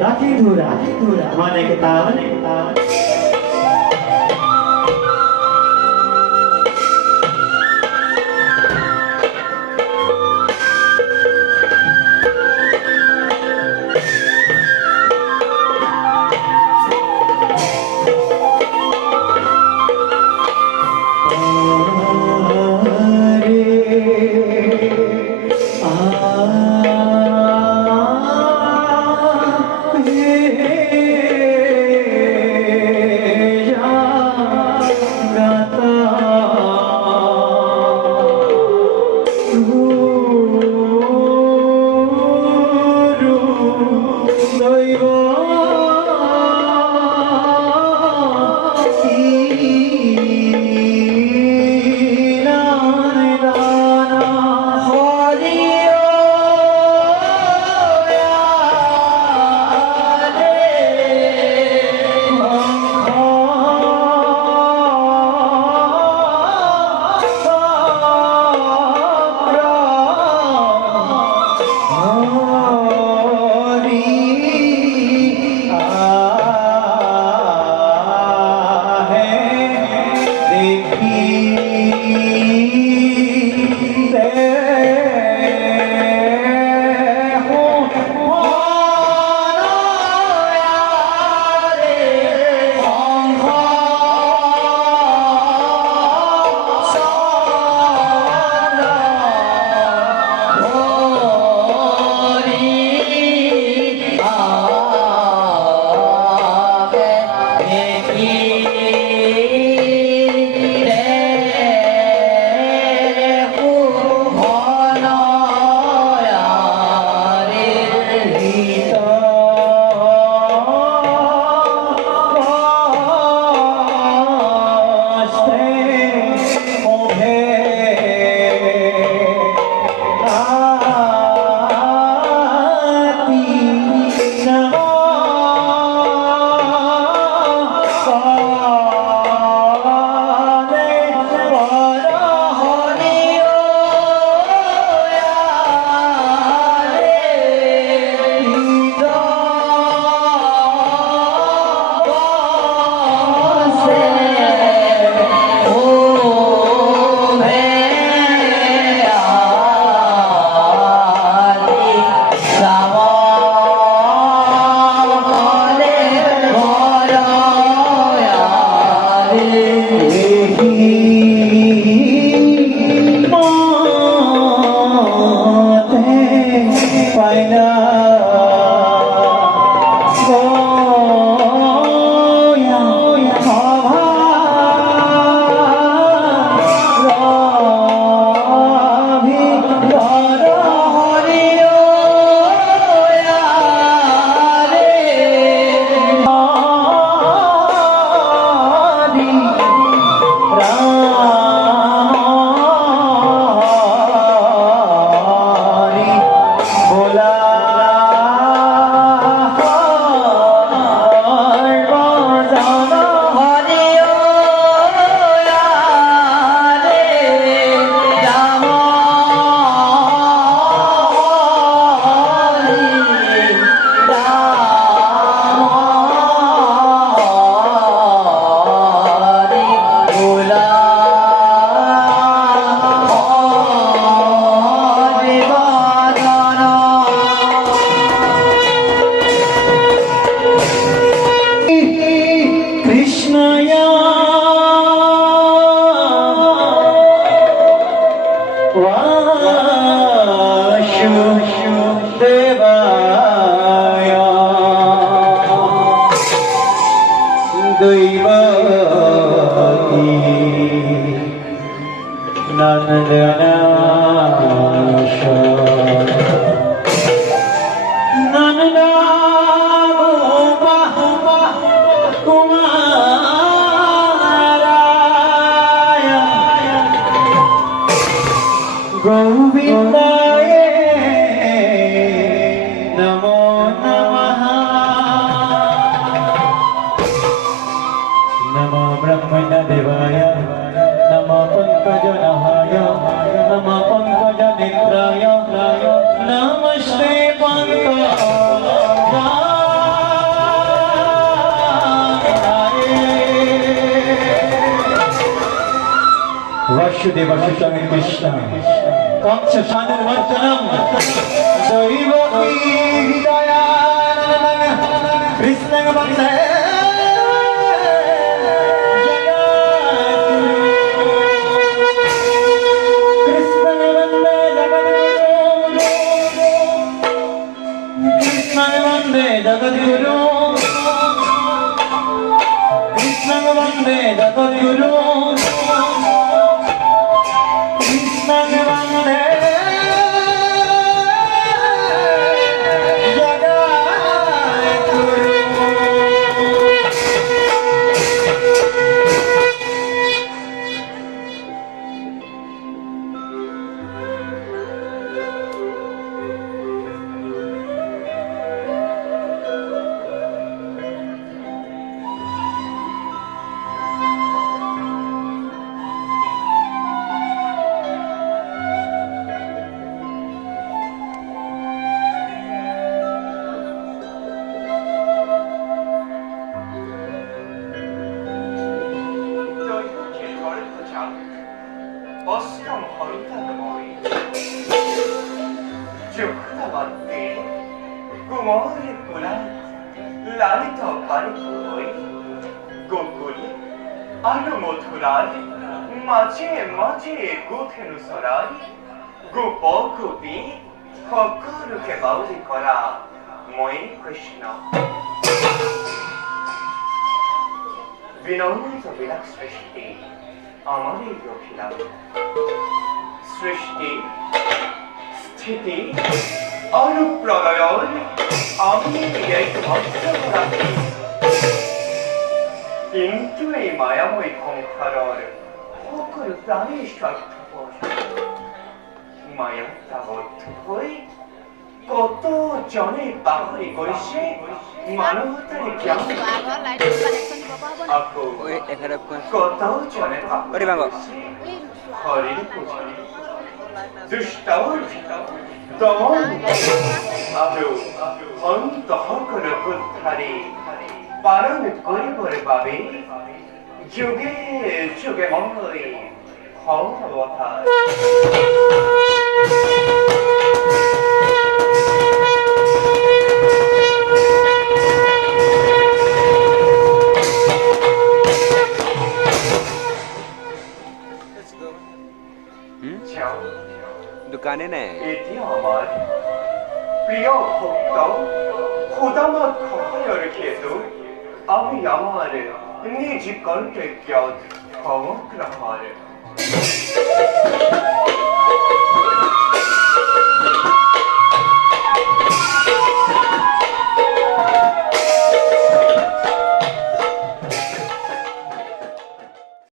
राखी धूरा माने के तावन बोला वासुदेव सुतं कृष्ण कंस शानुर्मर्दनं दैवकी हृदयानन्दं कृष्णं वन्दे जगद्गुरु कृष्णं वन्दे जगद्गुरु कृष्णं वन्दे Osram horta moi. Jukta batte. Gumore kulat. Lalito pariko hoi. Gokuli. Anu mothurai. Mache mache guthenu sorai. Gupo gupi. Hokoru ke bauri kora. Moi Krishna. Vinod vilak srishti. আমারই রখিলাম সৃষ্টি স্থিতি অনুপ্রলয়ন আমি একমাত্র রাখি কিন্তু এই মায়াময় সংসাৰৰ সকলো প্ৰাণী স্বাৰ্থপৰ মায়াত আবদ্ধ হৈ কত জনে পাহৰি গৈছে মানৱতাৰ জ্ঞান আকৌ কত জনে হৰিৰ পূজাৰী দুষ্টৰ দমন আৰু অন্তঃকৰণ উদ্ধাৰি পালন কৰিবৰ বাবে যুগে যুগে মই অৱতাৰ दुकाने ने এটি আমার প্রিয় ভক্ত খোদামত খবর খেতু আমি আমার নিজ কর্তব্য ক্ষমা গ্রহণ